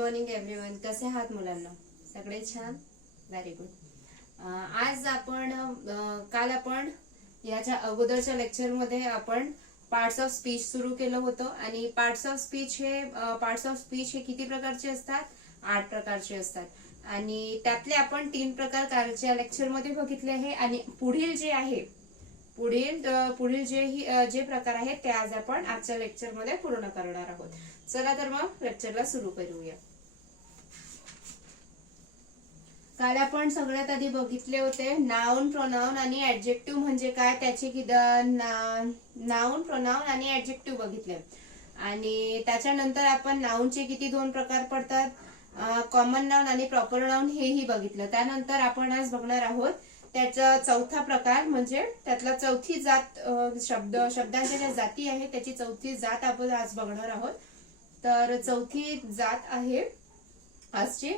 Morning everyone. कसे आहात मुलांना? सगळे छान, व्हेरी गुड. आज आपण काल आपण याच्या अगोदरच्या लेक्चरमध्ये आपण पार्ट्स ऑफ स्पीच सुरू केलं होतं आणि पार्ट्स ऑफ स्पीच हे किती प्रकारचे असतात? 8 प्रकारचे असतात आणि त्यातले आपण 3 प्रकार कालच्या लेक्चरमध्ये बघितले आहे आणि पुढील जे प्रकार आहेत ते आज आपण आजच्या लेक्चरमध्ये पूर्ण करणार आहोत. चला तर मग लेक्चरला सुरू करूया. काल आपण सगळ्यात आधी बघितले होते नाउन, प्रोनाउन आणि ऍडजेक्टिव्ह म्हणजे काय, त्याचे नाउन, प्रोनाउन आणि ऍडजेक्टिव्ह बघितले आणि त्याच्यानंतर आपण नाउनचे किती 2 प्रकार पडतात, कॉमन नाउन आणि प्रॉपर नाउन हेही बघितलं. त्यानंतर आपण आज बघणार आहोत त्याचा चौथा प्रकार म्हणजे त्यातला चौथी जात, शब्दांच्या ज्या जाती आहेत त्याची चौथी जात आपण आज बघणार आहोत. तर चौथी जात आहे आजची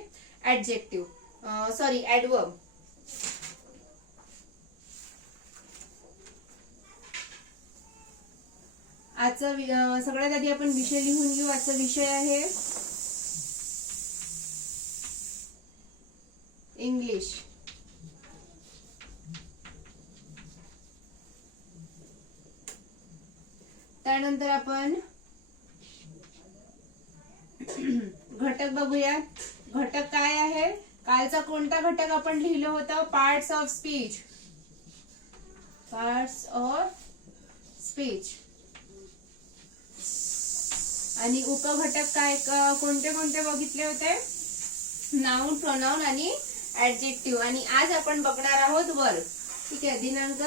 ऍडवर्ब. आजचा सगळ्यात आधी आपण विषय लिहून घेऊ. आजचा विषय आहे इंग्लिश. त्यानंतर आपण घटक बघूया. घटक काय आहे? कालचा कोणता घटक आपण लिहिलं होतं? Parts of speech. आणि उपघटक काय कोणते कोणते बघितले होते? नाउन, प्रोनाउन आणि ऍडजेक्टिव्ह. आणि आज आपण बघणार आहोत वर्ब. ठीक आहे. दिनांक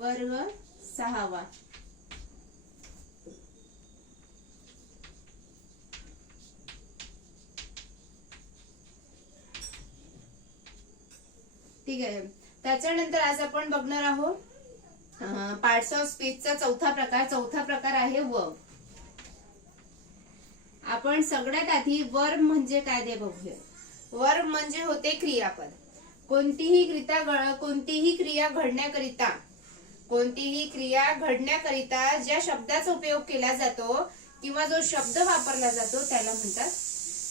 वर्ग 6वा. ठीक आहे. त्याच्यानंतर आज आपण बघणार आहोत पार्ट्स ऑफ स्पीचचा चौथा प्रकार आहे वर्ब. आपण सगळ्यात आधी वर्ब म्हणजे काय ते बघूया. वर्ब म्हणजे होते क्रियापद. कोणतीही क्रिया घडण्याकरिता ज्या शब्दाचा उपयोग केला जातो किंवा जो शब्द वापरला जातो त्याला म्हणतात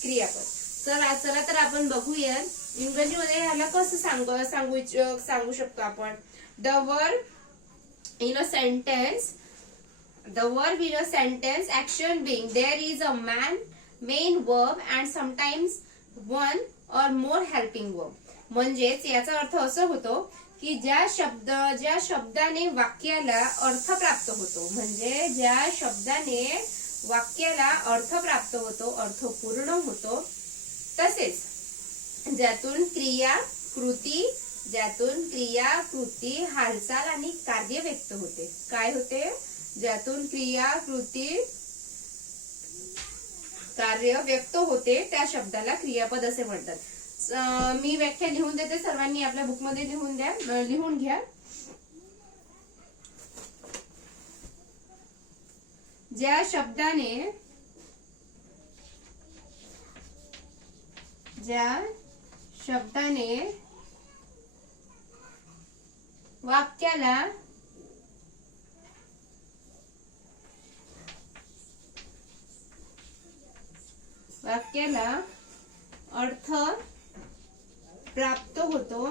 क्रियापद. चला तर आपण बघूया इंग्रजीमध्ये ह्याला कसं सांगू शकतो आपण. The verb in a sentence action being there is a main verb and sometimes one or more helping verb. म्हणजेच याचा अर्थ असं होतो की ज्या शब्दाने वाक्याला अर्थ प्राप्त होतो, म्हणजे ज्या शब्दाने वाक्याला अर्थ प्राप्त होतो, अर्थ पूर्ण होतो, तसेच ज्यातून क्रिया, कृती, हालचाल आणि कार्य व्यक्त होते. काय होते? ज्यातून क्रिया, कृती, कार्य व्यक्त होते त्या शब्दाला क्रियापद असे म्हणतात. मी व्याख्या लिहून देते, सर्वांनी आपल्या बुक मध्ये लिहून घ्या. ज्या शब्दाने वाक्याला अर्थ प्राप्त होतो,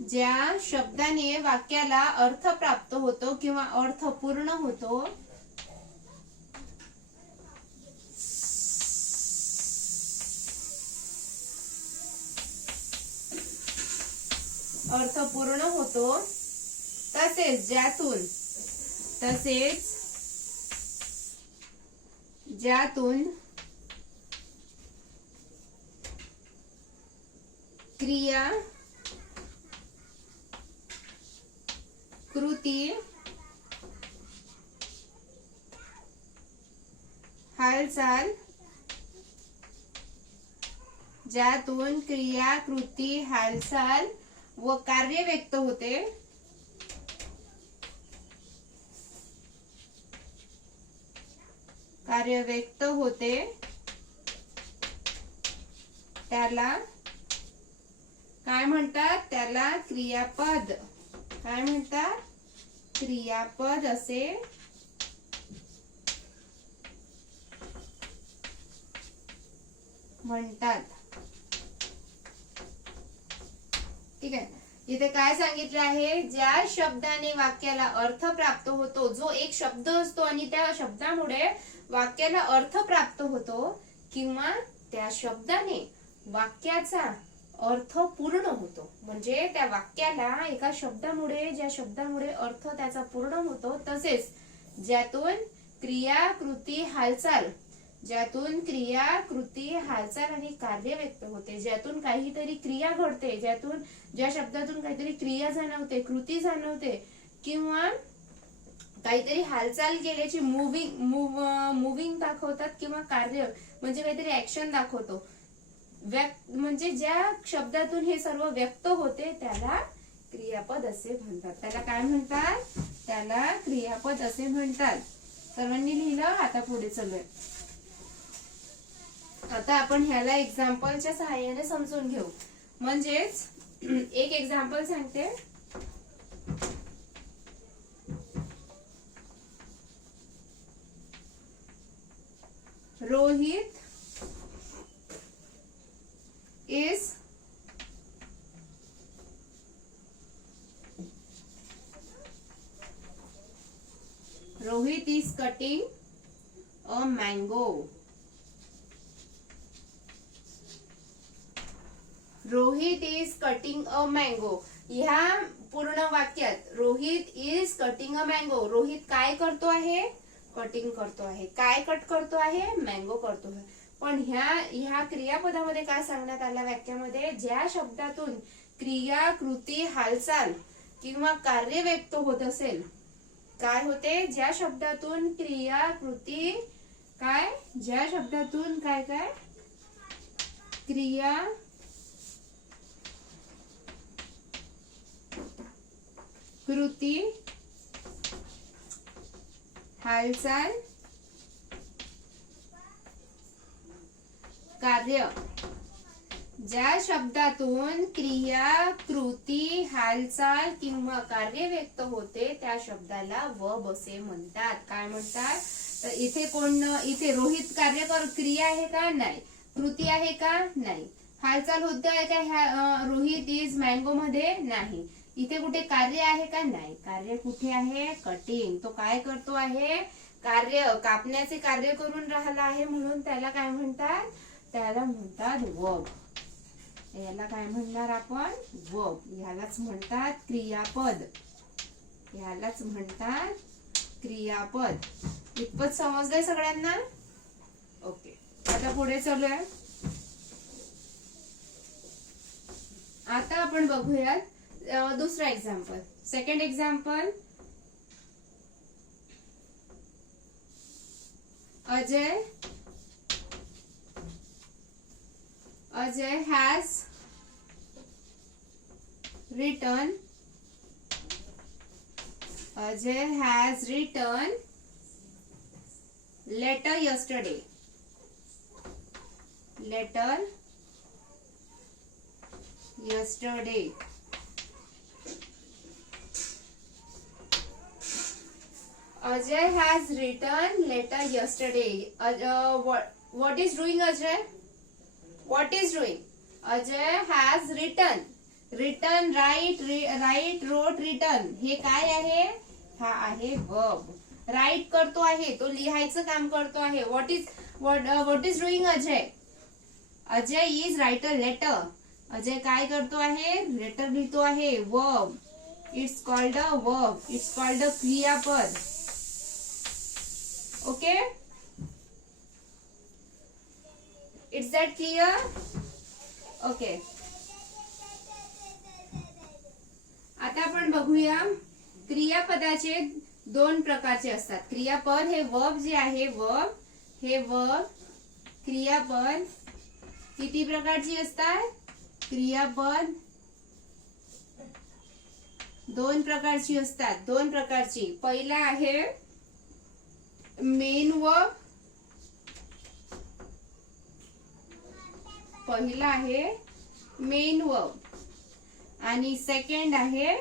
ज्या शब्दाने वाक्याला अर्थ प्राप्त होतो किंवा अर्थ पूर्ण होतो, तसेच ज्यातून क्रिया, कृती, हालचाल, ज्यातून क्रिया, कृती, हालचाल व कार्य व्यक्त होते कार्य व्यक्त होते त्याला काय म्हणतात? त्याला क्रियापद. काय म्हणतात? क्रियापद असे म्हणतात. ठीक आहे. इथे काय सांगितलं आहे? ज्या शब्दाने वाक्याला अर्थ प्राप्त होतो, जो एक शब्द असतो आणि त्या शब्दामुळे वाक्याला अर्थ प्राप्त होतो किंवा त्या शब्दाने वाक्याचा अर्थ पूर्ण होतो. म्हणजे त्या वाक्याला एका शब्दामुळे, ज्या शब्दामुळे अर्थ त्याचा पूर्ण होतो, तसेच ज्यातून क्रिया, कृती, हालचाल, ज्यातून क्रिया, कृती, हालचाल आणि कार्य व्यक्त होते, ज्यातून काहीतरी क्रिया घडते, ज्यातून ज्या शब्दातून काहीतरी क्रिया जाणवते, कृती जाणवते किंवा काहीतरी हालचाल केल्याची मुव्हिंग दाखवतात किंवा कार्य म्हणजे काहीतरी ऍक्शन दाखवतो. म्हणजे ज्या शब्दातून हे सर्व व्यक्त होते त्याला क्रियापद असे म्हणतात. त्याला काय म्हणतात? त्याला क्रियापद असे म्हणतात. सर्वांनी लिहिलं? आता पुढे चलूया. आता आपण ह्याला एक्झाम्पलच्या सहाय्याने समजून घेऊ. म्हणजेच एक एक्झाम्पल सांगते. Rohit is cutting a mango. Rohit is cutting a mango. ह्या पूर्ण वाक्यात Rohit is cutting a mango. Rohit काय करतो आहे? कटिंग करतो आहे. काय कट करतो आहे? मँगो करतो आहे. पण ह्या क्रियापदामध्ये काय सांगण्यात आलं वाक्यामध्ये? ज्या शब्दातून क्रिया, कृती, हालचाल किंवा कार्य व्यक्त होत असेल. काय होते? ज्या शब्दातून क्रिया, कृती, काय? ज्या शब्दातून काय काय? क्रिया, कृती, हालचाल, कार्य, ज्या शब्दातून क्रिया, कृती, हालचाल किंवा कार्य व्यक्त होते त्या शब्दाला वर्ब असे म्हणतात. काय म्हणतात? तर इथे रोहित क्रिया आहे का? नाही. कृती आहे का? नाही. हालचाल होते आहे का रोहित इज मँगो मध्ये? नाही. इथे कुठे कार्य आहे का? नाही. कार्य कुठे आहे? कटिंग. तो काय करतो आहे? कार्य, कापण्याचे कार्य करून राहिला आहे, म्हणून त्याला काय म्हणतात? त्याला म्हणतात वर्ब. याला काय म्हणणार आपण? वर्ब. ह्यालाच म्हणतात क्रियापद. ह्यालाच म्हणतात क्रियापद. इतपत समजलंय सगळ्यांना? ओके. आता पुढे चलूया. आता आपण बघूयात दुसरा example. Second example. Ajay has written letter yesterday. Ajay has written letter yesterday. What is doing Ajay? What is doing? Ajay has written. Write, wrote, written. हे काय आहे? हा आहे verb. राईट करतो आहे, तो लिहायचं काम करतो आहे. what is doing Ajay? Ajay is write a letter. Ajay काय करतो आहे? लेटर लिहितो आहे. verb. It's called a verb. It's called a क्रियापद. Okay? Is that clear? Okay. आता आपण बघूया क्रियापदाचे दोन प्रकारचे असतात. क्रियापद हे वर्ब जे आहे, वर्ब क्रियापद किती प्रकारची असतात? क्रियापद दोन प्रकारची असतात. पहिला आहे मेन वर्ब पहिला आहे मेन वर्ब आणि सेकंड आहे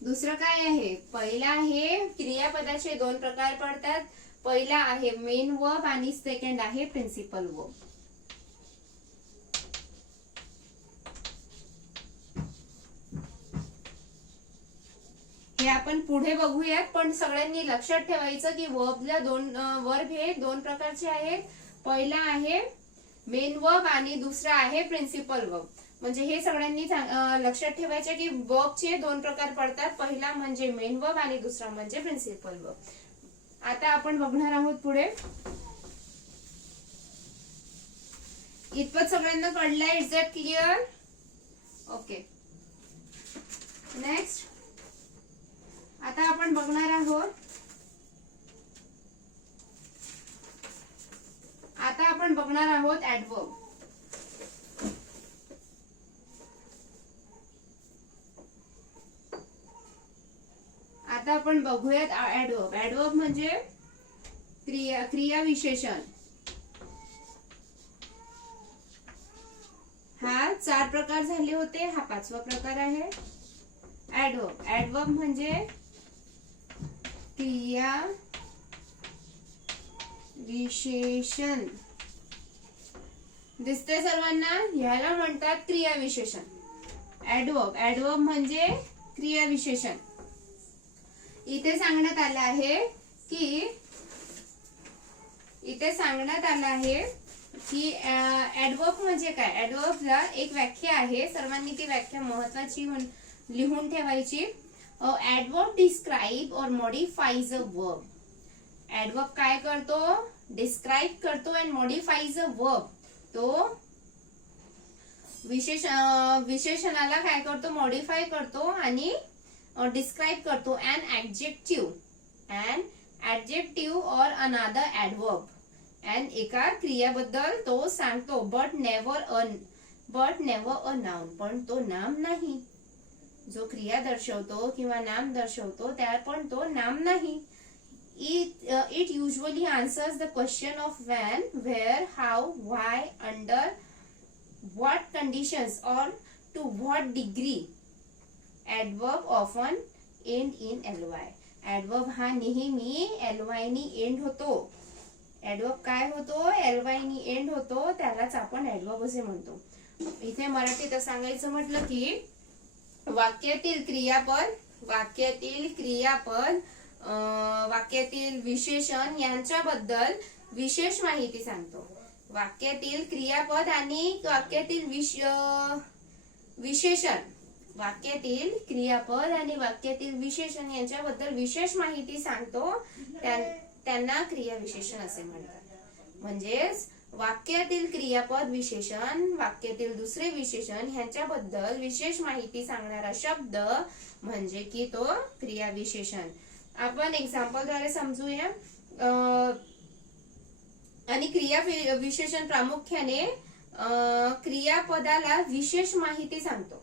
दुसरं काय आहे. पहिला आहे क्रियापदाचे दोन प्रकार पडतात. पहिला आहे मेन वर्ब आणि सेकंड आहे प्रिन्सिपल वर्ब. हे आपण पुढे बघूयात, पण सगळ्यांनी लक्षात ठेवायचं की वर्ब हे दोन प्रकारचे आहेत. पहिला आहे मेन वर्ब आणि दुसरा आहे प्रिन्सिपल वर्ब. म्हणजे हे सगळ्यांनी लक्षात ठेवायचे की वर्बचे दोन प्रकार पडतात. पहिला म्हणजे मेन वर्ब आणि दुसरा म्हणजे प्रिन्सिपल वर्ब. आता आपण बघणार आहोत पुढे. इतपत सगळ्यांना कळलंय? Is that clear? Okay. Next आता आपण बघणार आहोत. ऍडवर्ब. आता आपण बघूयात ऍडवर्ब. ऍडवर्ब म्हणजे क्रिया विशेषण. हा 4 प्रकार झाले होते, हा 5वा प्रकार आहे ऍडवर्ब. ऍडवर्ब म्हणजे क्रिया विशेषण. दिसते सर्वांना? ह्याला म्हणतात क्रिया विशेषण. ऍडवर्ब म्हणजे क्रिया विशेषण. इथे सांगण्यात आलं आहे की ऍडवर्ब म्हणजे काय. ऍडवर्बला एक व्याख्या आहे, सर्वांनी ती व्याख्या महत्वाची लिहून ठेवायची. ऍडवर्ब डिस्क्राइब और मॉडिफाइज अ वर्ब. ऍडवर्ब काय करतो? डिस्क्राइब करतो अँड मॉडिफाइज अ वर्ब. तो विशेषणाला काय करतो? मॉडिफाय करतो आणि डिस्क्राइब करतो. an adjective or another adverb. and एका क्रियाबद्दल तो सांगतो. but never a noun. पण तो नाम नाही. जो क्रिया दर्शवतो किंवा नाम दर्शवतो त्या पण तो नाम नाही. It usually answers the question of when, where, how, why, under what conditions or to what degree. Adverb often end in ly. Adverb हा नेहमी ly नी एंड होतो. ऍडवर्ब काय होतो? ly नी एंड होतो. त्यालाच आपण ऍडवर्ब असे म्हणतो. इथे मराठीत सांगायचं म्हटलं की वाक्यातील क्रियापद, वाक्यातील विशेषण यांच्याबद्दल विशेष माहिती सांगतो. वाक्यातील क्रियापद आणि वाक्यातील विशेषण, वाक्यातील क्रियापद आणि वाक्यातील विशेषण यांच्याबद्दल विशेष माहिती सांगतो. त्यांना क्रिया विशेषण असे म्हणतात. म्हणजेच वाक्यातील क्रियापद विशेषण, वाक्यातील दुसरे विशेषण ह्यांच्याबद्दल विशेष माहिती सांगणारा शब्द म्हणजे की तो क्रिया विशेषण. आपण एक्झाम्पल द्वारे समजूया. आणि क्रिया विशेषण प्रामुख्याने क्रियापदाला विशेष माहिती सांगतो.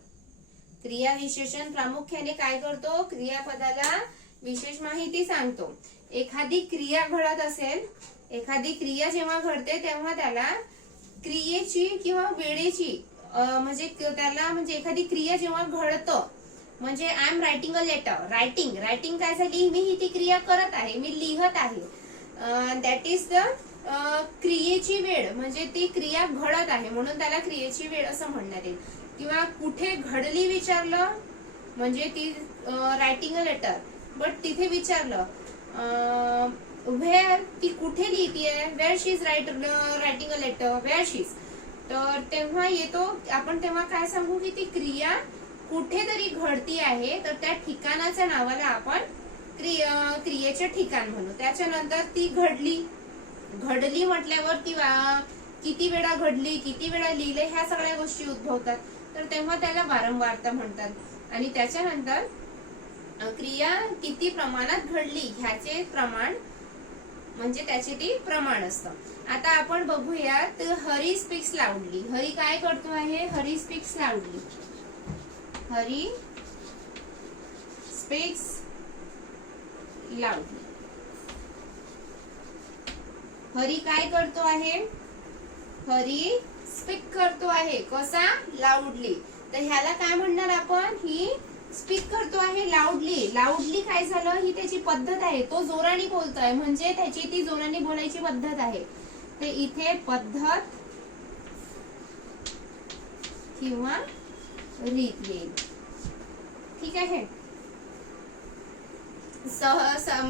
क्रिया विशेषण प्रामुख्याने काय करतो? क्रियापदाला विशेष माहिती सांगतो. एखादी क्रिया घडत असेल, एखादी क्रिया जेव्हा घडते तेव्हा त्याला क्रियेची किंवा वेळेची म्हणजे त्याला म्हणजे एखादी क्रिया जेव्हा घडतं म्हणजे I am writing a letter. Writing काय झाली? मी ही ती क्रिया करत आहे, मी लिहत आहे. दॅट इज द क्रियेची वेळ. म्हणजे ती क्रिया घडत आहे म्हणून त्याला क्रियेची वेळ असं म्हणण्यात येईल. किंवा कुठे घडली विचारलं म्हणजे ती रायटिंग अ लेटर. बट तिथे विचारलं व्हेअर, ती कुठे लिहितीये? Where she is writing a letter, where she is. तर तेव्हा येतो आपण, तेव्हा काय सांगू की ती क्रिया कुठेतरी घडती आहे, तर त्या ठिकाणाच्या नावाला आपण क्रियेचे ठिकाण म्हणू. त्याच्यानंतर ती घडली म्हटल्यावर ती किती वेळा घडली, किती वेळा लिहिले, ह्या सगळ्या गोष्टी उद्भवतात. तर तेव्हा त्याला वारंवारता म्हणतात. आणि त्याच्यानंतर क्रिया किती प्रमाणात घडली ह्याचे प्रमाण म्हणजे त्याचे ती प्रमाण असतं. आता आपण बघूयात हरी स्पीक्स लाऊडली. हरी काय करतो आहे? हरी स्पीक्स लाऊडली. हरी स्पीक्स लाऊडली. हरी काय करतो आहे? हरी स्पीक करतो आहे. कसा? लाऊडली. तर ह्याला काय म्हणणार आपण? ही स्पीक करतो आहे लाऊडली. लाऊडली काय झालं? ही त्याची पद्धत आहे. तो जोराने बोलतोय म्हणजे त्याची ती जोराने बोलायची पद्धत आहे. तर इथे पद्धत किंवा रीत येईल. ठीक आहे.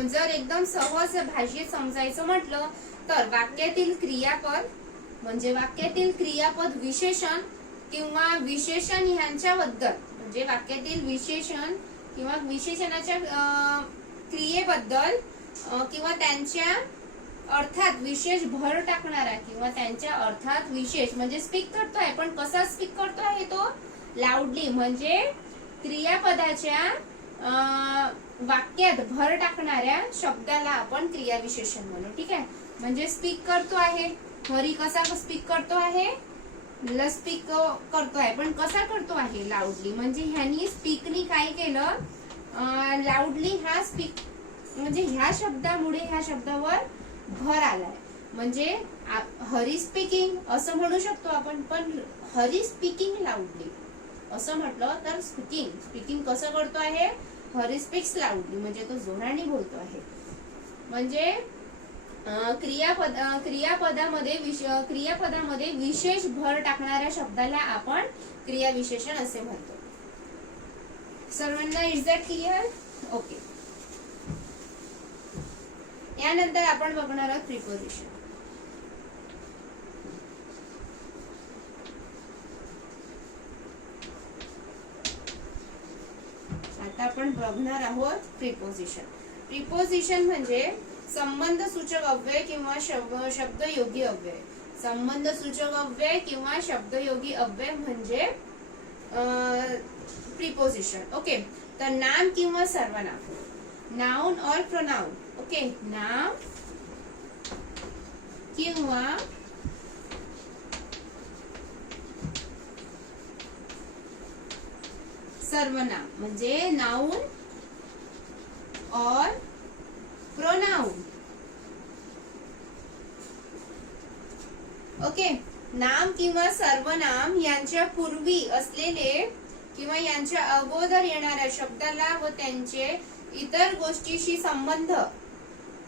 जर एकदम सहज भाषेत समजायचं म्हटलं तर वाक्यातील क्रियापद म्हणजे वाक्यातील क्रियापद विशेषण किंवा विशेषण ह्यांच्याबद्दल म्हणजे वाक्यातील विशेषण किंवा विशेषणाच्या क्रियेबद्दल किंवा त्यांच्या अर्थात विशेष भर टाकणारा किंवा त्यांच्या अर्थात विशेष म्हणजे स्पीक करतोय. पण कसा स्पीक करतो आहे तो? लाऊडली. म्हणजे क्रियापदाच्या वाक्यात भर टाकणाऱ्या शब्दाला आपण क्रियाविशेषण म्हणू. ठीक आहे. म्हणजे स्पीक करतो आहे. हरी कसा स्पीक करतो आहे? स्पीक करतो आहे. पण कसा करतो आहे? लाऊडली. म्हणजे ह्यांनी स्पीकनी काय केलं? लाऊडली हा स्पीक म्हणजे ह्या शब्दामुळे ह्या शब्दावर भर आलाय. म्हणजे हरी स्पीकिंग असं म्हणू शकतो आपण. पण हरी स्पीकिंग लाऊडली असं म्हटलं तर स्पीकिंग कसं करतो आहे? हरी स्पीक्स लाऊडली म्हणजे तो जोराने बोलतो आहे. म्हणजे क्रियापदामध्ये विशेष भर टाकणाऱ्या शब्दाला आपण क्रियाविशेषण असे म्हणतो. सर्वांना इज दॅट क्लिअर? ओके. यानंतर आपण बघणार आहोत प्रिपोजिशन. आता आपण बघणार आहोत प्रिपोजिशन. प्रिपोजिशन म्हणजे संबंध सूचक अव्यय किंवा शब्दयोगी अव्यय. संबंध सूचक अव्यय किंवा शब्दयोगी अव्यय म्हणजे प्रिपोजिशन. ओके. तर नाम किंवा सर्वनाम, नाउन और प्रोनाउन. ओके. नाम किंवा सर्वनाम म्हणजे नाउन और प्रोनाउन. ओके. नाम किंवा सर्वनाम यांच्या पूर्वी असलेले किंवा यांच्या अगोदर येणाऱ्या शब्दाला व त्यांचे इतर गोष्टीशी संबंध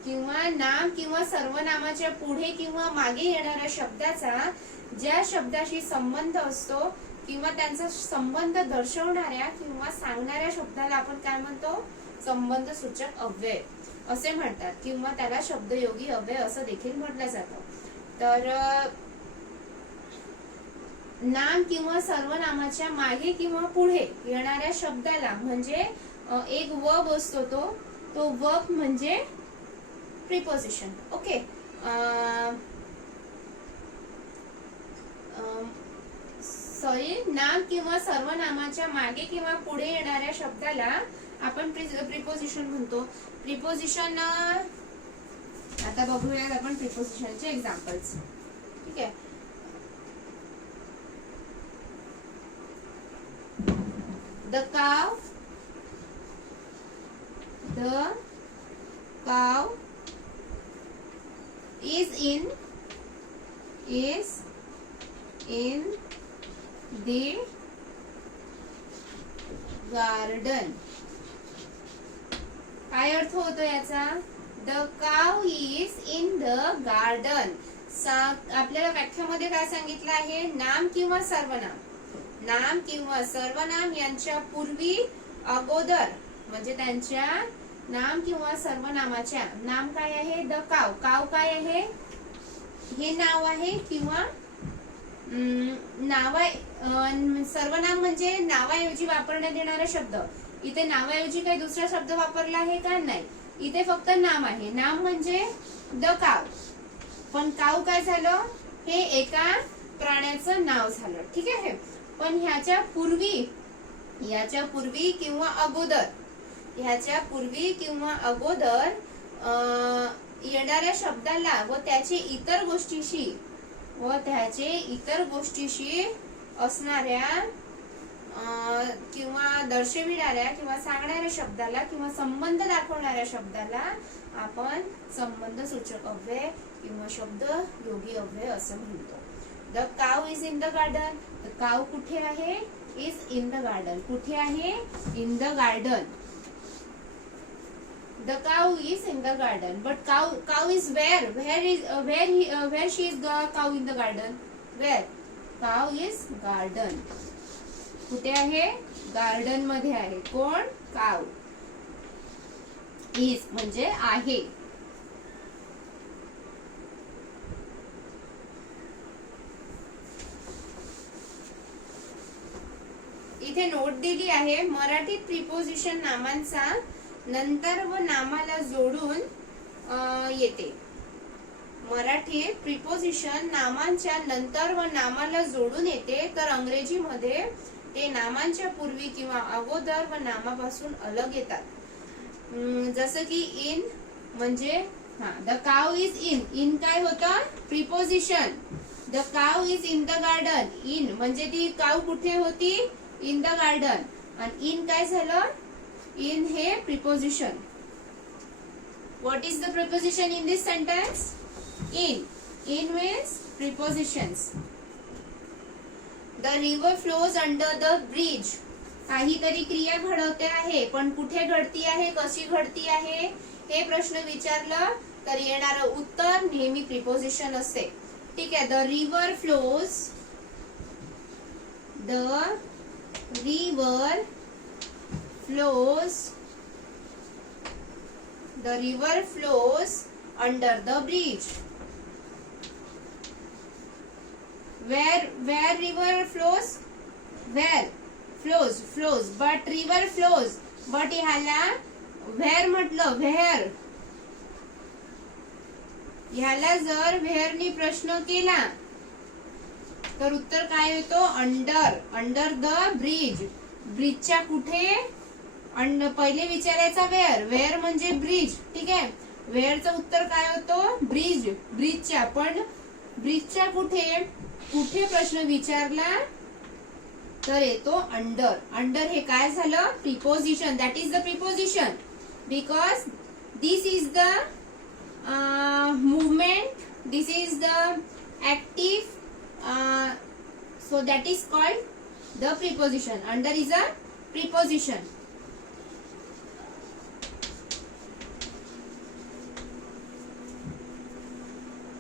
किंवा नाम किंवा सर्वनामाच्या पुढे किंवा मागे येणाऱ्या शब्दाचा ज्या शब्दाशी संबंध असतो किंवा त्यांचा संबंध दर्शवणाऱ्या किंवा सांगणाऱ्या शब्दाला आपण काय म्हणतो? संबंध सूचक अव्यय असे म्हणतात किंवा त्याला शब्दयोगी अव्यय असं देखील म्हटलं जातं. तर नाम किंवा सर्वनामाच्या मागे किंवा पुढे येणाऱ्या शब्दाला म्हणजे एक वर्ब असतो तो वर्ब म्हणजे प्रिपोजिशन. ओके. नाम किंवा सर्वनामाच्या मागे किंवा पुढे येणाऱ्या शब्दाला आपण प्रिपोजिशन म्हणतो. प्रिपोजिशन आता बघूयात आपण प्रिपोजिशनचे एक्झाम्पल्स. ठीक आहे. The cow is in the garden. काय अर्थ होतो याचा? The cow is in the garden. आपल्याला व्याख्यामध्ये काय सांगितलं आहे? नाम किंवा सर्वनाम, नाम किंवा सर्वनाम यांच्या पूर्वी अगोदर म्हणजे त्यांच्या नाम किंवा सर्वनामाच्या नाम काय आहे? द काव. काव काय आहे? हे नाव आहे किंवा सर्वनाम म्हणजे नावाऐवजी वापरण्यात येणारा शब्द. इथे नावाऐवजी काही दुसरा शब्द वापरला आहे का? नाही. इथे फक्त नाम आहे. नाम म्हणजे द काव. पण काव काय झालं? हे एका प्राण्याचं नाव झालं. ठीक आहे. पण ह्याच्या पूर्वी किंवा अगोदर येणाऱ्या शब्दाला व त्याचे इतर गोष्टीशी असणाऱ्या किंवा दर्शविणाऱ्या किंवा सांगणाऱ्या शब्दाला किंवा संबंध दाखवणाऱ्या शब्दाला आपण संबंध सूचक अव्यय किंवा शब्द योगी अव्यय असं म्हणतो. द काव इज इन द गार्डन. काव कुठे आहे? Is in the garden. कुठे आहे? In the garden. The cow is in the garden, but cow is where? Where she is the cow in the garden? Where? Cow is garden. कुठे आहे? Garden मध्ये आहे. कोण? काव. इज म्हणजे आहे. इथे नोट दिली आहे, मराठीत प्रिपोजिशन नामांचा नंतर व नामाला जोडून येते. मराठीत प्रिपोजिशन नामांच्या नंतर व नामाला जोडून येते, तर इंग्रजीमध्ये ते नामांच्या पूर्वी किंवा अगोदर व नामापासून अलग येतात. जसं की इन म्हणजे द काव इज इन. इन काय होतं? प्रिपोजिशन. द काव is in the garden. In म्हणजे ती काव कुठे होती? In the garden. आणि इन काय झालं? इन हे preposition. What is the preposition in this sentence? In. In means prepositions. The river flows under the bridge. काहीतरी क्रिया घडवते आहे, पण कुठे घडती आहे, कशी घडती आहे हे प्रश्न विचारलं तर येणारं उत्तर नेहमी प्रिपोजिशन असते. ठीक आहे. The river flows. The river flows. The river flows under the bridge. Where river flows? Where flows but river flows. But ह्याला where म्हटलं. where. ह्याला जर where नी प्रश्न केला तर उत्तर काय येतो? Under the bridge. ब्रिजच्या कुठे? पहिले विचारायचा वेअर म्हणजे ब्रिज. ठीक आहे. वेअरचं उत्तर काय होतं? ब्रिजच्या. पण ब्रिजच्या कुठे प्रश्न विचारला तर येतो अंडर हे काय झालं? Preposition. That is the preposition because this is the movement, this is the active, so that is called the preposition. Under is a preposition.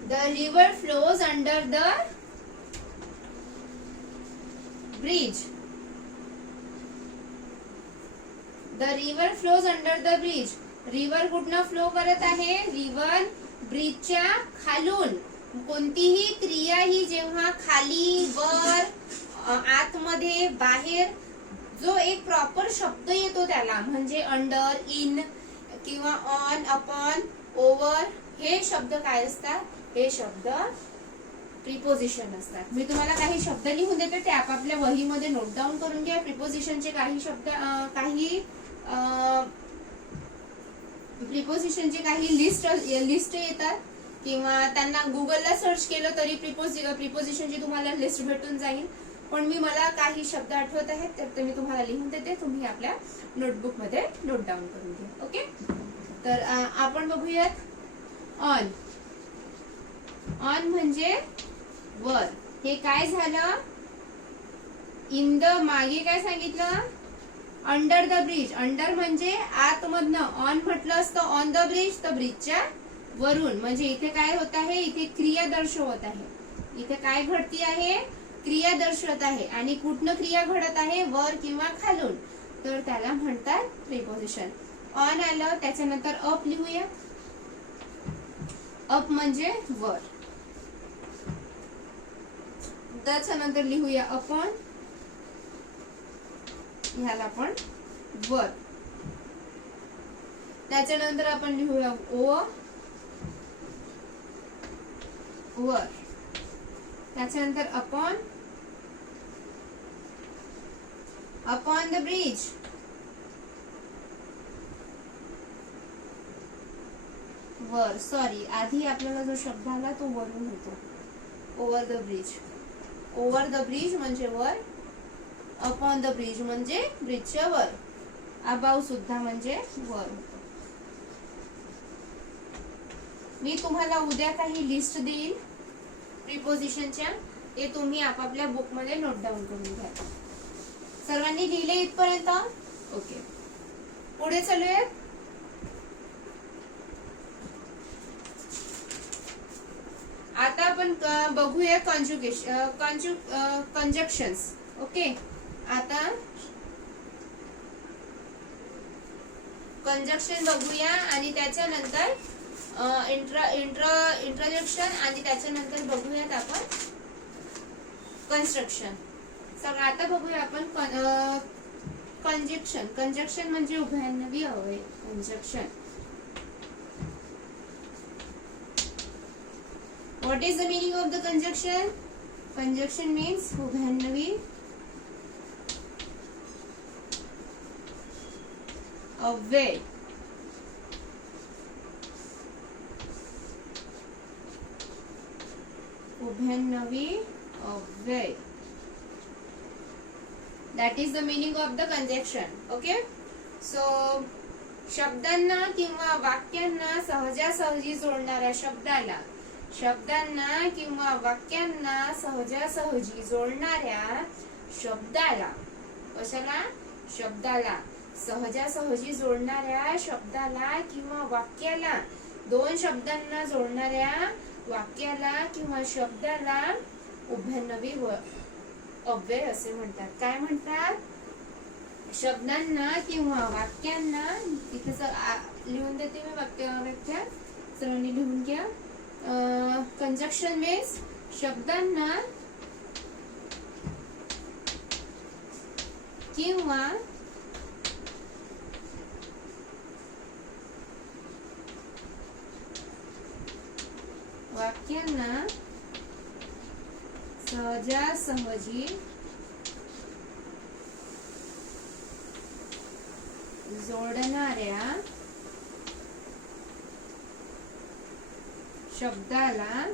The river flows under the bridge. The river flows under the bridge. River कुठनं flow करत आहे? River ब्रिजच्या खालून. कोणतीही क्रिया ही जेव्हा खाली, वर, आतमध्ये, बाहेर जो एक प्रॉपर शब्द येतो त्याला म्हणजे अंडर, इन किंवा ऑन, अपॉन, ओव्हर हे शब्द काय असतात? हे शब्द प्रिपोजिशन असतात. मी तुम्हाला काही शब्द लिहून देते, ते आपापल्या वहीमध्ये नोट डाऊन करून घ्या. प्रिपोजिशनचे काही शब्द, काही प्रिपोजिशनचे काही लिस्ट येतात किंवा त्यांना गुगलला सर्च केलं तरी प्रिपोजिशनची तुम्हाला लिस्ट भेटून जाईल. पण मला काही शब्द आठवत आहेत तर ते मी तुम्हाला लिहून देते, तुम्ही आपल्या नोटबुक मध्ये नोट डाऊन करून घ्या. ओके. तर आपण बघूयात ऑन. ऑन म्हणजे वर. हे काय झालं? इन द मागे काय सांगितलं? Under the bridge. अंडर म्हणजे आतमधनं. ऑन म्हटलं असतं ऑन द ब्रिज, तर ब्रिजच्या वरून. म्हणजे इथे काय होत आहे? इथे क्रिया दर्शवत आहे. इथे काय घडती आहे? क्रिया दर्शवत आहे. आणि कुठनं क्रिया घडत आहे? वर किंवा खालून. तर त्याला म्हणतात प्रिपोजिशन. ऑन आलं, त्याच्यानंतर अप लिहूया. अप म्हणजे वर. त्याच्यानंतर लिहूया अपॉन. ह्याला पण वर. त्याच्यानंतर आपण लिहूया वर. त्याच्यानंतर अपॉन द ब्रिज. वर. सॉरी, आधी आपल्याला जो शब्द आला तो वरून होतो. Over the bridge. Over the bridge म्हणजे वर. अपॉन द ब्रिज म्हणजे ब्रिजच्या वर. अबाव सुद्धा म्हणजे वर. मी तुम्हाला उद्या काही लिस्ट देईल प्रिपोजिशनच्या, ते तुम्ही आपापल्या बुक मध्ये नोट डाऊन करून घ्या. सर्वांनी लिहिले इथपर्यंत? ओके, पुढे चालूया. आता आपण बघूया कंजक्शन्स. ओके, आता कंजक्शन बघूया आणि त्याच्यानंतर इंट्रोडक्शन आणि त्याच्यानंतर बघूयात आपण कन्स्ट्रक्शन. सगळं आता बघूया आपण कंजक्शन. कंजक्शन म्हणजे उभयन्वी अव्यय. Conjunction, what is the meaning of the conjunction? Conjunction means उभयन्वी अव्यय. उभयन्वी अव्यय, that is the meaning of the conjunction. Okay, so शब्दांना किंवा वाक्यांना सहजासहजी जोडणाऱ्या शब्दाला, शब्दांना किंवा वाक्यांना सहजासहजी जोडणाऱ्या शब्दाला, कशाला? शब्दाला. सहजासहजी जोडणाऱ्या शब्दाला किंवा वाक्याला, दोन शब्दांना जोडणाऱ्या वाक्याला किंवा शब्दाला उभयन्वी अव्यय असे म्हणतात. काय म्हणतात? शब्दांना किंवा वाक्यांना, तिथे लिहून देते मी व्याख्या, सर्वांनी लिहून घ्या. कंजक्शन मीन्स शब्दांना किंवा वाक्यांना सहजासहजी जोडणाऱ्या शब्दाला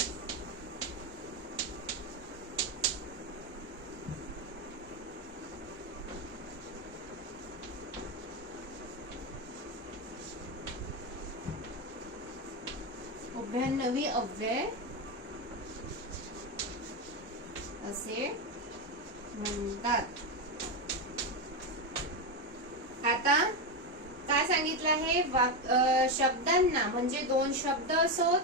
उभयन्वी अव्यय असे म्हणतात. आता काय सांगितलं आहे? शब्दांना म्हणजे दोन शब्द असोत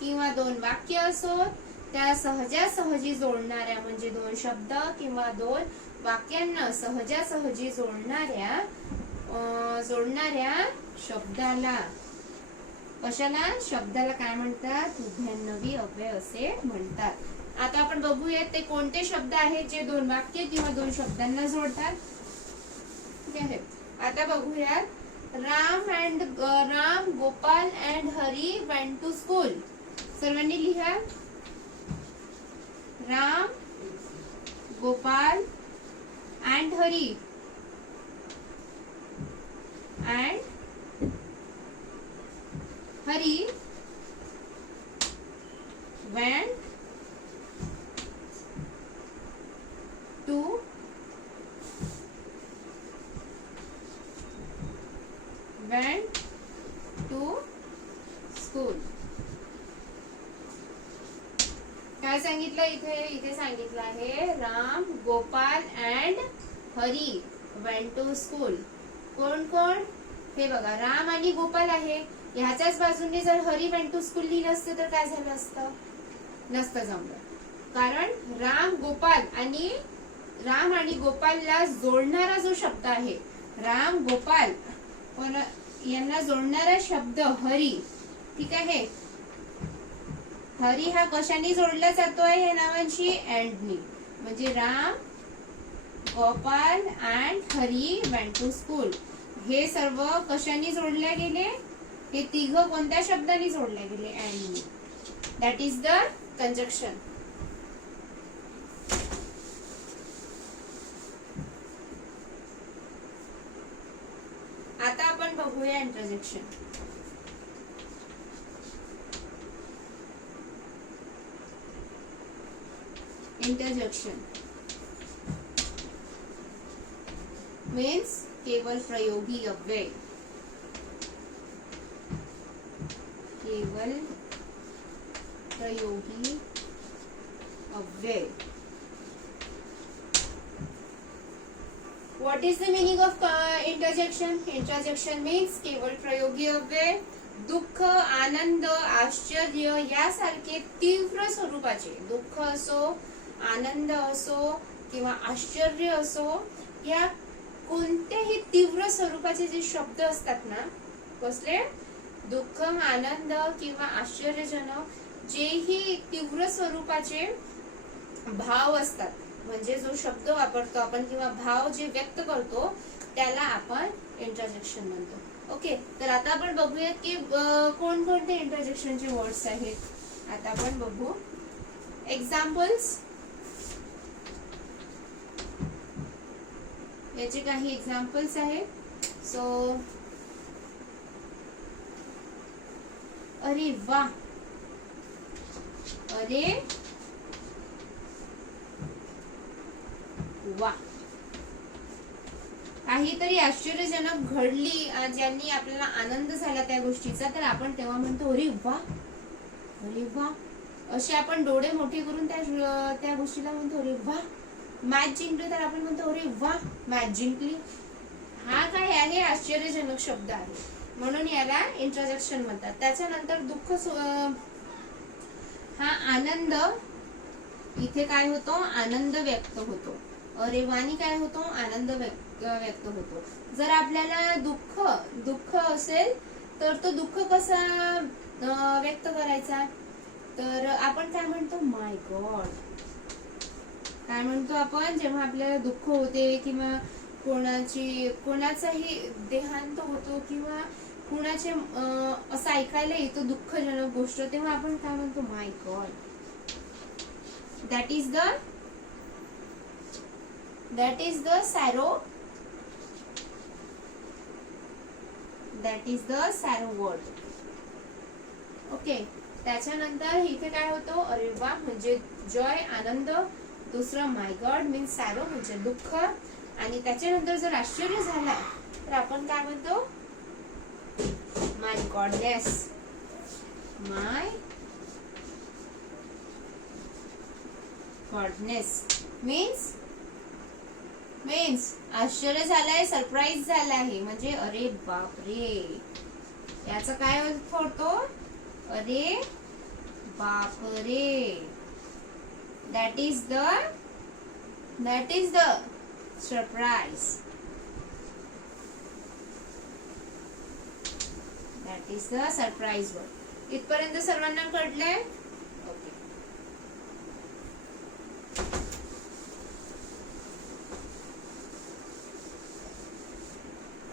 किंवा दोन वाक्य असोत, त्या सहजासहजी जोडणाऱ्या म्हणजे दोन शब्द किंवा दोन वाक्यांना सहजासहजी जोडणाऱ्या शब्दाला, कशाला? शब्दाला काय म्हणतात? उभयन्वी अव्यय असे म्हणतात. आता आपण बघूयात ते कोणते शब्द आहेत जे दोन वाक्य किंवा दोन शब्दांना जोडतात. ठीक आहे, आता बघूयात. Ram, Gopal and Hari went to school. सर्वांनी लिहा. Ram, Gopal and Hari went to school. काय सांगितलं इथे सांगितलं आहे Ram, Gopal and Hari went to school. कोण कोण? हे बघा, राम आणि गोपाल आहे. ह्याच्याच बाजूने जर हरी वेंट टू स्कूल लिहिलं असतं तर काय झालं असतं? नसतं जमलं. कारण राम आणि गोपालला जोडणारा जो शब्द आहे, राम गोपाल यांना जोडणारा शब्द हरी. ठीक आहे, हरी हा कशाने जोडला जातोय? या नावांशी अँडनी. म्हणजे Ram, Gopal and Hari went to school हे सर्व कशाने जोडले गेले? हे तिघ कोणत्या शब्दाने जोडले गेले? अँडनी. That is the conjunction. आता आपण बघूया इंटरजेक्शन. इंटरजेक्शन मीन्स केवल प्रयोगी अव्यय. केवल प्रयोगी अव्यय. What is the meaning of interjection? Interjection means केवळ प्रयोगी अव्यय दुःख, आनंद, आश्चर्य यासारखे तीव्र स्वरूपाचे, दुःख असो, आनंद असो किंवा आश्चर्य असो, या कोणत्याही तीव्र स्वरूपाचे जे शब्द असतात ना, कसले दुःख, आनंद किंवा आश्चर्यजनक जेही तीव्र स्वरूपाचे भाव असतात, म्हणजे जो शब्द वापरतो आपण किंवा भाव जे व्यक्त करतो त्याला आपण इंटरजेक्शन म्हणतो. ओके, तर आता आपण बघूयात की कोणकोणते इंटरजेक्शनचे वर्ड्स आहेत. आता आपण बघू एक्झाम्पल्स. याचे काही एक्झाम्पल्स आहेत. सो अरे वा, अरे वा, काहीतरी आश्चर्यजनक घडली ज्यांनी आपल्याला आनंद झाला त्या गोष्टीचा, तर आपण तेव्हा म्हणतो अरे वा, अरे वा. असे आपण डोळे मोठे करून त्या गोष्टीला म्हणतो अरे वा. मॅच जिंकली तर आपण म्हणतो अरे वा, मॅच जिंकली. हा काय आहे? आश्चर्यजनक शब्द आहे, म्हणून याला इंटरजेक्शन म्हणतात. त्याच्यानंतर दुःख, हा आनंद, इथे काय होतो? आनंद व्यक्त होतो. अरे वानी काय होतो? आनंद व्यक्त होतो. जर आपल्याला दुःख असेल तर तो दुःख कसा व्यक्त करायचा? तर आपण काय म्हणतो? My God. काय म्हणतो आपण जेव्हा आपल्याला दुःख होते किंवा कोणाचाही देहांत होतो किंवा कुणाचे असं ऐकायला येतो दुःखजनक गोष्ट, तेव्हा आपण काय म्हणतो? My God. that is the sorrow. that is the sorrow word. Okay, त्याच्यानंतर इथे काय होतो? अरे वा म्हणजे जॉय, आनंद. दुसरं माय गॉड मीन्स सॅरो म्हणजे दुःख. आणि त्याच्यानंतर जर आश्चर्य झाला तर आपण काय म्हणतो? माय गॉडनेस. माय गॉडनेस मीन्स आश्चर्य झालंय, सरप्राईज झाला आहे, म्हणजे अरे बापरे. याचा काय अर्थ होतो? अरे बापरे. that is the surprise. that is the surprise word. इथपर्यंत सर्वांना कळलंय? ओके.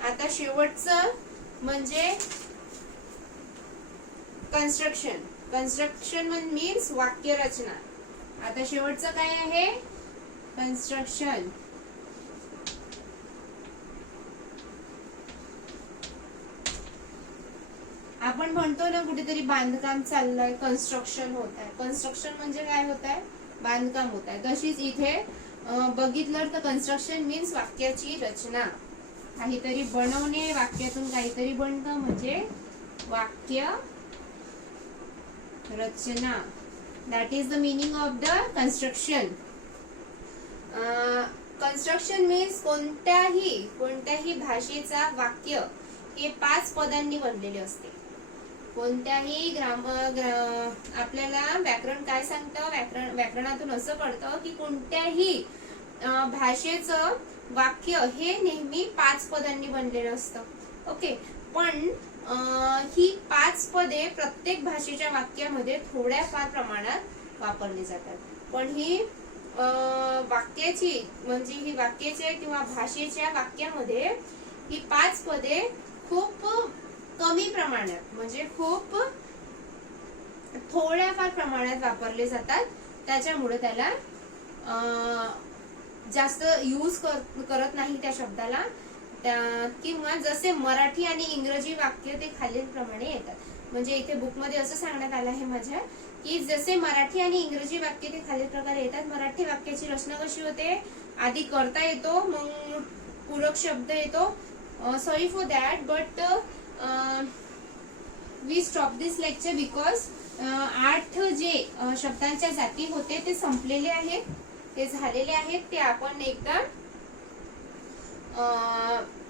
आता शेवटचं म्हणजे कन्स्ट्रक्शन मीन्स वाक्य रचना. आता शेवटचं काय आहे? कन्स्ट्रक्शन. आपण म्हणतो ना कुठेतरी बांधकाम चाललंय, कन्स्ट्रक्शन होत आहे. कन्स्ट्रक्शन म्हणजे काय होत आहे? बांधकाम होत आहे. तशीच इथे बघितलं तर कन्स्ट्रक्शन मीन्स वाक्याची रचना, काहीतरी बनवणे, वाक्यातून काहीतरी बनतं म्हणजे वाक्य रचना. That is the meaning of the construction. Construction means कोणत्याही भाषेचा वाक्य हे 5 पदांनी बनलेले असते. कोणत्याही आपल्याला व्याकरण काय सांगतं? व्याकरणातून असं कळतं की कोणत्याही भाषेचं वाक्य हे नेहमी 5 पदांनी बनलेलं असतं. ओके, पण ही 5 पदे प्रत्येक भाषेच्या वाक्यामध्ये थोड्याफार प्रमाणात वापरली जातात. पण ही वाक्याची म्हणजे ही वाक्याच्या किंवा भाषेच्या वाक्यामध्ये ही 5 पदे खूप कमी प्रमाणात म्हणजे खूप थोड्याफार प्रमाणात वापरले जातात. त्याच्यामुळे त्याला जास्त यूज करत नाही त्या शब्दाला. किंवा जसे मराठी आणि इंग्रजी वाक्य ते खालीलप्रमाणे येतात. म्हणजे इथे बुक मध्ये असं सांगण्यात आलं आहे माझ्या की जसे मराठी आणि इंग्रजी वाक्य ते खालील प्रकारे येतात. मराठी वाक्याची रचना कशी होते? आधी कर्ता येतो, मग पूरक शब्द येतो. Sorry for that, but we stop this lecture because 8 जे शब्दांच्या जाती होते ते संपलेले आहेत, ते झालेले आहेत. ते आपण एकदा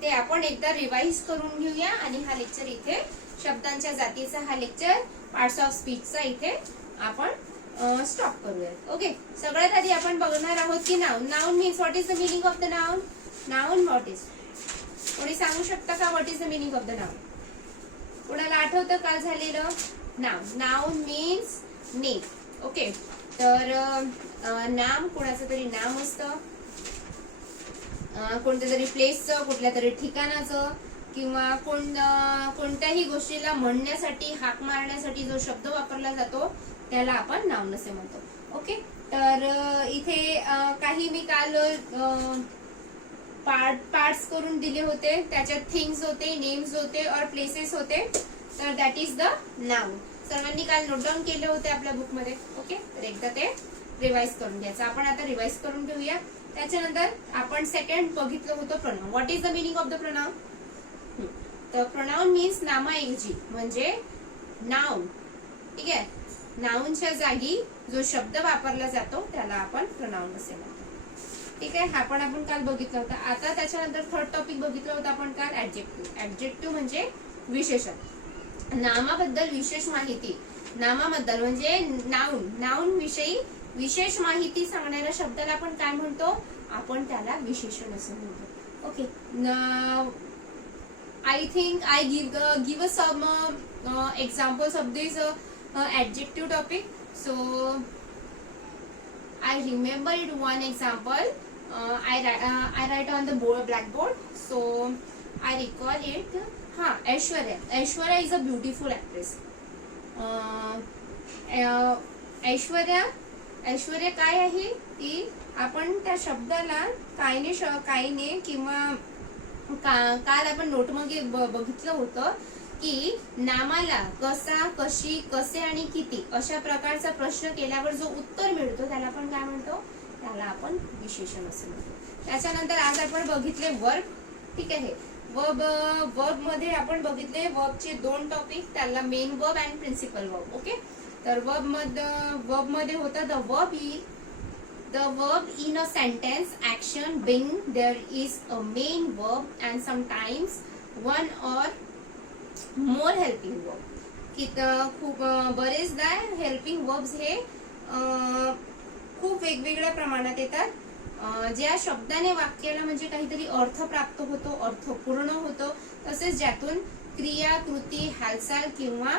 ते आपण एकदा रिवाइज करून घेऊया आणि हा लेक्चर इथे शब्दांच्या जातीचा हा लेक्चर पार्ट्स ऑफ स्पीचचा इथे आपण स्टॉप करूया. ओके, सगळ्यात आधी आपण बघणार आहोत की noun. Noun means what is the meaning of the noun. Noun what is, कोणी सांगू शकता का what is the meaning of the noun? कोणाला आठवतं काल झालेलं? Noun. Noun means name. Okay, तर नाम कोणाचं तरी नाम असतं, कोणत्या तरी प्लेसचं, कुठल्या तरी ठिकाणाचं, किंवा कोणत्याही गोष्टीला म्हणण्यासाठी, हाक मारण्यासाठी जो शब्द वापरला जातो त्याला आपण नाउन असे म्हणतो. ओके, तर इथे काही मी काल पार्ट्स करून दिले होते, त्याच्यात थिंग्स होते, नेम्स होते और प्लेसेस होते, तर दॅट इज द नाउन. सर्वांनी काल नोट डाऊन केले होते आपल्या बुक मध्ये. ओके, तर एकदा ते रिवाइज करून घ्यायचं. आपण आता रिवाइज करून घेऊया. त्याच्यानंतर आपण सेकंड बघितलं होतं pronoun. What is the meaning of the pronoun? तर प्रोनाउन मीन्स नामाऐवजी, म्हणजे नाउन. ठीक आहे, नाउनच्या जागी जो शब्द वापरला जातो त्याला आपण प्रोनाउन असे म्हणतो. ठीक आहे, हा पण आपण काल बघितलं होतं. आता त्याच्यानंतर थर्ड टॉपिक बघितलं होतं आपण काल, ऍडजेक्टिव्ह. ऍडजेक्टिव्ह म्हणजे विशेषण. नामाबद्दल विशेष माहिती, नामाबद्दल म्हणजे नाउन, नाउन विषयी विशेष माहिती सांगणाऱ्या शब्दाला आपण काय म्हणतो? आपण त्याला विशेषण असं म्हणतो. Okay, I think I give us some examples of this adjective topic. So I remember it one example. I write on the blackboard. So I recall it. Aishwarya. Aishwarya is a beautiful actress. Aishwarya काय आहे ती? आपण त्या शब्दाला कायने किंवा काल आपण नोट मध्ये बघितलं होतं की नामाला कसा, कशी, कसे आणि किती अशा प्रकारचा प्रश्न केल्यावर जो उत्तर मिळतो त्याला आपण काय म्हणतो? त्याला आपण विशेषण असं म्हणतो. त्याच्यानंतर आज आपण बघितले वर्ब. ठीक आहे, वर्ब मध्ये आपण बघितले वर्बचे दोन टॉपिक, त्याला main verb and principal verb. Okay, तर वर्ब मध्ये होतं the verb in a sentence action being there is a main verb and sometimes one or more helping verb. की खूप बरेचदा हेल्पिंग वर्ब्स हे खूप वेगवेगळ्या प्रमाणात येतात. ज्या शब्दाने वाक्याला म्हणजे काहीतरी अर्थ प्राप्त होतो, अर्थ पूर्ण होतो, तसेच ज्यातून क्रिया, कृती, हालचाल किंवा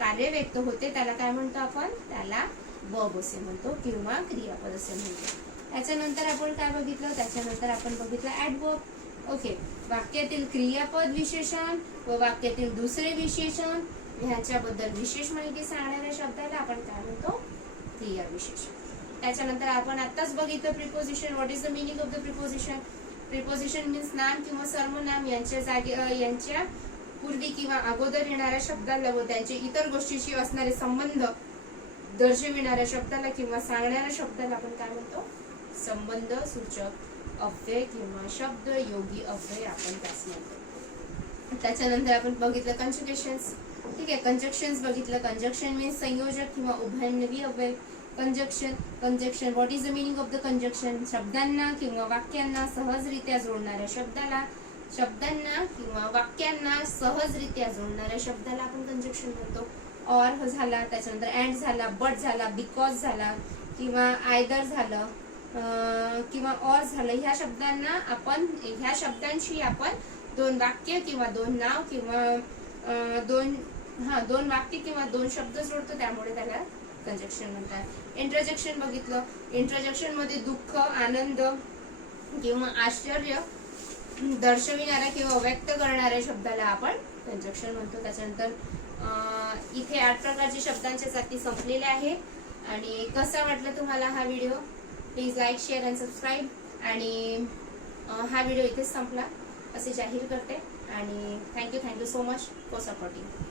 कार्य व्यक्त होते त्याला काय म्हणतो आपण? त्याला वर्ब असे म्हणतो किंवा क्रियापद असे म्हणतो. त्याच्यानंतर आपण काय बघितलं? त्याच्यानंतर आपण बघितलं ऍडवर्ब. ओके, वाक्यातील क्रियापद विशेषण व वाक्यातील दुसरे विशेषण ह्याच्याबद्दल विशेष माहिती सांगणाऱ्या शब्दाला आपण काय म्हणतो? क्रिया विशेषण. त्याच्यानंतर आपण आताच बघितलं preposition. What is the meaning of the preposition? Preposition means नाम किंवा सर्वनाम यांच्या पूर्वी किंवा अगोदर येणाऱ्या शब्दाला व त्यांचे इतर गोष्टीशी असणारे संबंध दर्शविणाऱ्या शब्दाला किंवा सांगणाऱ्या शब्दाला आपण काय म्हणतो? संबंध सूचक अव्यय किंवा शब्द योगी अव्यय आपण त्यास म्हणतो. त्याच्यानंतर आपण बघितलं कंजुगेशन्स. ठीक आहे, कंजक्शन्स बघितलं. कंजक्शन मीन्स संयोजक किंवा उभयनवी अव्यय. Conjunction what is the meaning of the conjunction? शब्दांना किंवा वाक्यांना सहजरित्या जोडणाऱ्या शब्दाला, शब्दांना किंवा वाक्यांना सहजरित्या जोडणाऱ्या शब्दाला आपण कंजक्शन म्हणतो. ऑर झाला, त्याच्यानंतर अँड झाला, बट झाला, बिकॉज झाला किंवा आयदर झालं किंवा ऑर झालं. ह्या शब्दांशी आपण दोन वाक्य किंवा दोन नाव किंवा दोन वाक्य किंवा दोन शब्द जोडतो, त्यामुळे त्याला कंजक्शन म्हणतात. इंटरजेक्शन बघितलं. इंटरजेक्शन मध्ये दुःख, आनंद किंवा आश्चर्य दर्शविणाऱ्या किंवा व्यक्त करणाऱ्या शब्दाला आपण कंजक्शन म्हणतो. त्याच्यानंतर इथे 8 प्रकारचे शब्दांच्या जाती संपलेल्या आहे. आणि कसा वाटला तुम्हाला हा video? Please like, share and subscribe. आणि हा व्हिडिओ इथेच संपला असे जाहीर करते. आणि thank you so much for supporting.